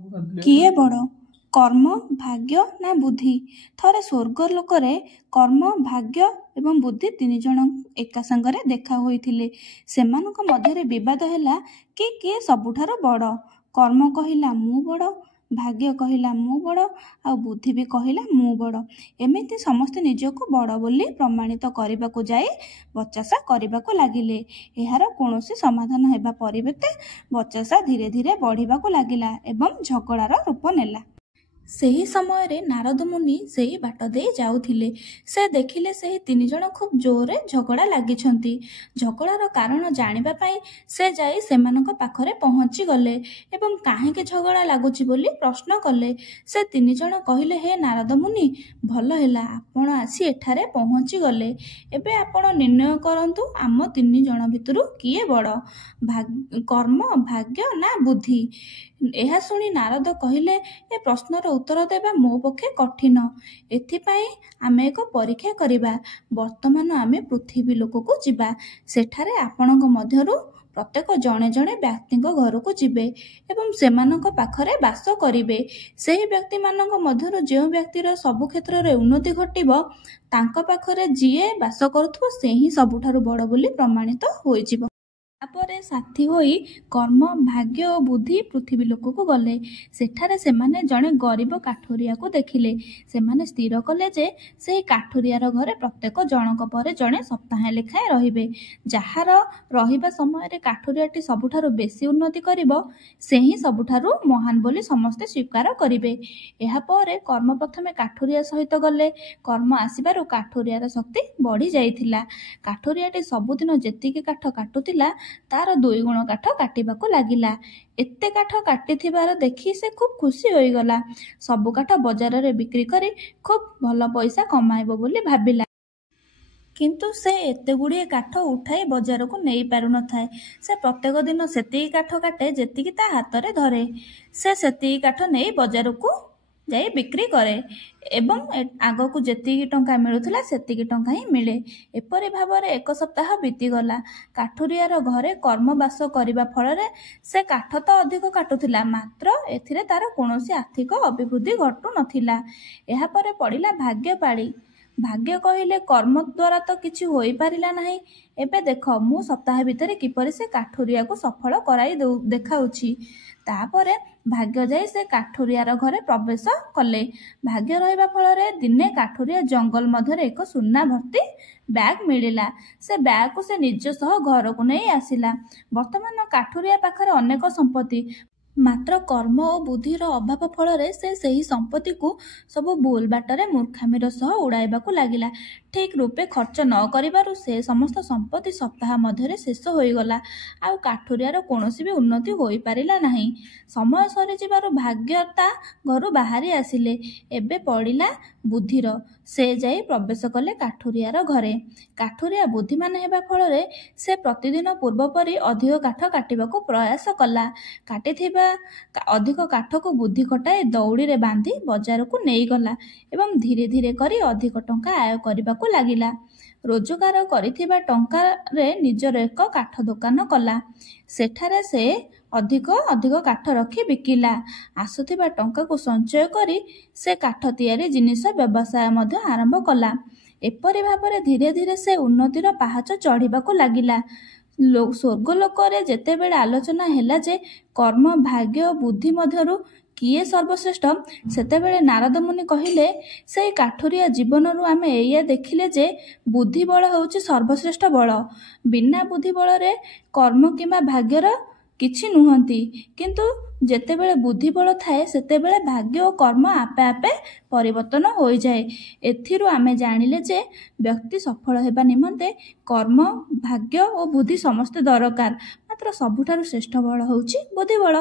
କିଏ ବଡ଼, କର୍ମ, ଭାଗ୍ୟ ନା ବୁଦ୍ଧି? ଥରେ ସ୍ୱର୍ଗ ଲୋକରେ କର୍ମ, ଭାଗ୍ୟ ଏବଂ ବୁଦ୍ଧି ତିନି ଜଣ ଏକା ସାଙ୍ଗରେ ଦେଖା ହୋଇଥିଲେ। ସେମାନଙ୍କ ମଧ୍ୟରେ ବିବାଦ ହେଲା କି କିଏ ସବୁଠାରୁ ବଡ଼। କର୍ମ କହିଲା ମୁଁ ବଡ଼, ଭାଗ୍ୟ କହିଲା ମୁଁ ବଡ଼, ଆଉ ବୁଦ୍ଧି ବି କହିଲା ମୁଁ ବଡ଼। ଏମିତି ସମସ୍ତେ ନିଜକୁ ବଡ଼ ବୋଲି ପ୍ରମାଣିତ କରିବାକୁ ଯାଇ ବଚସା କରିବାକୁ ଲାଗିଲେ। ଏହାର କୌଣସି ସମାଧାନ ହେବା ପରିବର୍ତ୍ତେ ବଚସା ଧୀରେ ଧୀରେ ବଢ଼ିବାକୁ ଲାଗିଲା ଏବଂ ଝଗଡ଼ାର ରୂପ ନେଲା। ସେହି ସମୟରେ ନାରଦ ମୁନି ସେହି ବାଟ ଦେଇ ଯାଉଥିଲେ। ସେ ଦେଖିଲେ ସେହି ତିନି ଜଣ ଖୁବ୍ ଜୋରରେ ଝଗଡ଼ା ଲାଗିଛନ୍ତି। ଝଗଡ଼ାର କାରଣ ଜାଣିବା ପାଇଁ ସେ ଯାଇ ସେମାନଙ୍କ ପାଖରେ ପହଞ୍ଚିଗଲେ ଏବଂ କାହିଁକି ଝଗଡ଼ା ଲାଗୁଛି ବୋଲି ପ୍ରଶ୍ନ କଲେ। ସେ ତିନି ଜଣ କହିଲେ, ହେ ନାରଦ ମୁନି, ଭଲ ହେଲା ଆପଣ ଆସି ଏଠାରେ ପହଞ୍ଚିଗଲେ। ଏବେ ଆପଣ ନିର୍ଣ୍ଣୟ କରନ୍ତୁ ଆମ ତିନି ଜଣ ଭିତରୁ କିଏ ବଡ଼, କର୍ମ, ଭାଗ୍ୟ ନା ବୁଦ୍ଧି? ଏହା ଶୁଣି ନାରଦ କହିଲେ, ଏ ପ୍ରଶ୍ନର ଉତ୍ତର ଦେବା ମୋ ପକ୍ଷେ କଠିନ। ଏଥିପାଇଁ ଆମେ ଏକ ପରୀକ୍ଷା କରିବା। ବର୍ତ୍ତମାନ ଆମେ ପୃଥିବୀ ଲୋକକୁ ଯିବା। ସେଠାରେ ଆପଣଙ୍କ ମଧ୍ୟରୁ ପ୍ରତ୍ୟେକ ଜଣେ ଜଣେ ବ୍ୟକ୍ତିଙ୍କ ଘରକୁ ଯିବେ ଏବଂ ସେମାନଙ୍କ ପାଖରେ ବାସ କରିବେ। ସେହି ବ୍ୟକ୍ତିମାନଙ୍କ ମଧ୍ୟରୁ ଯେଉଁ ବ୍ୟକ୍ତିର ସବୁ କ୍ଷେତ୍ରରେ ଉନ୍ନତି ଘଟିବ, ତାଙ୍କ ପାଖରେ ଯିଏ ବାସ କରୁଥିବ ସେ ହିଁ ସବୁଠାରୁ ବଡ଼ ବୋଲି ପ୍ରମାଣିତ ହୋଇଯିବ। ତାପରେ ସାଥୀ ହୋଇ କର୍ମ, ଭାଗ୍ୟ ଓ ବୁଦ୍ଧି ପୃଥିବୀ ଲୋକକୁ ଗଲେ। ସେଠାରେ ସେମାନେ ଜଣେ ଗରିବ କାଠୁରିଆକୁ ଦେଖିଲେ। ସେମାନେ ସ୍ଥିର କଲେ ଯେ ସେହି କାଠୁରିଆର ଘରେ ପ୍ରତ୍ୟେକ ଜଣଙ୍କ ପରେ ଜଣେ ସପ୍ତାହେ ଲେଖାଏଁ ରହିବେ। ଯାହାର ରହିବା ସମୟରେ କାଠୁରିଆଟି ସବୁଠାରୁ ବେଶୀ ଉନ୍ନତି କରିବ, ସେ ହିଁ ସବୁଠାରୁ ମହାନ ବୋଲି ସମସ୍ତେ ସ୍ୱୀକାର କରିବେ। ଏହାପରେ କର୍ମ ପ୍ରଥମେ କାଠୁରିଆ ସହିତ ଗଲେ। କର୍ମ ଆସିବାରୁ କାଠୁରିଆର ଶକ୍ତି ବଢ଼ି ଯାଇଥିଲା। କାଠୁରିଆଟି ସବୁଦିନ ଯେତିକି କାଠ କାଟୁଥିଲା ତାର 2 ଗୁଣ କାଠ କାଟିବାକୁ ଲାଗିଲା। ଏତେ କାଠ କାଟିଥିବାର ଦେଖି ସେ ଖୁବ୍ ଖୁସି ହୋଇଗଲା। ସବୁ କାଠ ବଜାରରେ ବିକ୍ରି କରି ଖୁବ୍ ଭଲ ପଇସା କମାଇବ ବୋଲି ଭାବିଲା। କିନ୍ତୁ ସେ ଏତେଗୁଡ଼ିଏ କାଠ ଉଠାଇ ବଜାରକୁ ନେଇ ପାରୁନଥାଏ। ସେ ପ୍ରତ୍ୟେକ ଦିନ ସେତିକି କାଠ କାଟେ ଯେତିକି ତା ହାତରେ ଧରେ। ସେ ସେତିକି କାଠ ନେଇ ବଜାରକୁ ଯାଇ ବିକ୍ରି କରେ ଏବଂ ଆଗକୁ ଯେତିକି ଟଙ୍କା ମିଳୁଥିଲା ସେତିକି ଟଙ୍କା ହିଁ ମିଳେ। ଏପରି ଭାବରେ 1 ସପ୍ତାହ ବିତିଗଲା। କାଠୁରିଆର ଘରେ କର୍ମ ବାସ କରିବା ଫଳରେ ସେ କାଠ ତ ଅଧିକ କାଟୁଥିଲା, ମାତ୍ର ଏଥିରେ ତାର କୌଣସି ଆର୍ଥିକ ଅଭିବୃଦ୍ଧି ଘଟୁନଥିଲା। ଏହାପରେ ପଡ଼ିଲା ଭାଗ୍ୟ ପାଳି। ଭାଗ୍ୟ କହିଲେ, କର୍ମ ଦ୍ୱାରା ତ କିଛି ହୋଇପାରିଲା ନାହିଁ। ଏବେ ଦେଖ ମୁଁ ସପ୍ତାହ ଭିତରେ କିପରି ସେ କାଠୁରିଆକୁ ସଫଳ କରାଇ ଦେଖାଉଛି। ତାପରେ ଭାଗ୍ୟ ଯାଇ ସେ କାଠୁରିଆର ଘରେ ପ୍ରବେଶ କଲେ। ଭାଗ୍ୟ ରହିବା ଫଳରେ ଦିନେ କାଠୁରିଆ ଜଙ୍ଗଲ ମଧ୍ୟରେ ଏକ ସୁନା ଭର୍ତ୍ତି ବ୍ୟାଗ୍ ମିଳିଲା। ସେ ବ୍ୟାଗକୁ ସେ ନିଜ ସହ ଘରକୁ ନେଇ ଆସିଲା। ବର୍ତ୍ତମାନ କାଠୁରିଆ ପାଖରେ ଅନେକ ସମ୍ପତ୍ତି, ମାତ୍ର କର୍ମ ଓ ବୁଦ୍ଧିର ଅଭାବ ଫଳରେ ସେ ସେହି ସମ୍ପତ୍ତିକୁ ସବୁ ଭୁଲ ବାଟରେ ମୂର୍ଖାମିର ସହ ଉଡ଼ାଇବାକୁ ଲାଗିଲା। ଠିକ୍ ରୂପେ ଖର୍ଚ୍ଚ ନ କରିବାରୁ ସେ ସମସ୍ତ ସମ୍ପତ୍ତି ସପ୍ତାହ ମଧ୍ୟରେ ଶେଷ ହୋଇଗଲା। ଆଉ କାଠୁରିଆର କୌଣସି ବି ଉନ୍ନତି ହୋଇପାରିଲା ନାହିଁ। ସମୟ ସରିଯିବାରୁ ଭାଗ୍ୟ ତା ଘରୁ ବାହାରି ଆସିଲେ। ଏବେ ପଡ଼ିଲା ବୁଦ୍ଧିର। ସେ ଯାଇ ପ୍ରବେଶ କଲେ କାଠୁରିଆର ଘରେ। କାଠୁରିଆ ବୁଦ୍ଧିମାନ ହେବା ଫଳରେ ସେ ପ୍ରତିଦିନ ପୂର୍ବ ପରି ଅଧିକ କାଠ କାଟିବାକୁ ପ୍ରୟାସ କଲା। କାଟିଥିବା ଅଧିକ କାଠକୁ ବୁଦ୍ଧି କଟାଇ ଦଉଡ଼ିରେ ବାନ୍ଧି ବଜାରକୁ ନେଇଗଲା ଏବଂ ଧୀରେ ଧୀରେ କରି ଅଧିକ ଟଙ୍କା ଆୟ କରିବାକୁ ଲାଗିଲା। ରୋଜଗାର କରିଥିବା ଟଙ୍କାରେ ନିଜର ଏକ କାଠ ଦୋକାନ କଲା। ସେଠାରେ ସେ ଅଧିକ କାଠ ରଖି ବିକିଲା। ଆସୁଥିବା ଟଙ୍କାକୁ ସଞ୍ଚୟ କରି ସେ କାଠ ତିଆରି ଜିନିଷ ବ୍ୟବସାୟ ମଧ୍ୟ ଆରମ୍ଭ କଲା। ଏପରି ଭାବରେ ଧୀରେ ଧୀରେ ସେ ଉନ୍ନତିର ପାହାଚ ଚଢ଼ିବାକୁ ଲାଗିଲା। ସ୍ୱର୍ଗଲୋକରେ ଯେତେବେଳେ ଆଲୋଚନା ହେଲା ଯେ କର୍ମ, ଭାଗ୍ୟ ଓ ବୁଦ୍ଧି ମଧ୍ୟରୁ କିଏ ସର୍ବଶ୍ରେଷ୍ଠ, ସେତେବେଳେ ନାରଦ ମୁନି କହିଲେ, ସେଇ କାଠୁରିଆ ଜୀବନରୁ ଆମେ ଏଇଆ ଦେଖିଲେ ଯେ ବୁଦ୍ଧି ବଳ ହେଉଛି ସର୍ବଶ୍ରେଷ୍ଠ ବଳ। ବିନା ବୁଦ୍ଧି ବଳରେ କର୍ମ କିମ୍ବା ଭାଗ୍ୟର କିଛି ନୁହନ୍ତି, କିନ୍ତୁ ଯେତେବେଳେ ବୁଦ୍ଧି ବଳ ଥାଏ ସେତେବେଳେ ଭାଗ୍ୟ ଓ କର୍ମ ଆପେ ଆପେ ପରିବର୍ତ୍ତନ ହୋଇଯାଏ। ଏଥିରୁ ଆମେ ଜାଣିଲେ ଯେ ବ୍ୟକ୍ତି ସଫଳ ହେବା ନିମନ୍ତେ କର୍ମ, ଭାଗ୍ୟ ଓ ବୁଦ୍ଧି ସମସ୍ତେ ଦରକାର, ମାତ୍ର ସବୁଠାରୁ ଶ୍ରେଷ୍ଠ ବଳ ହେଉଛି ବୁଦ୍ଧି ବଳ।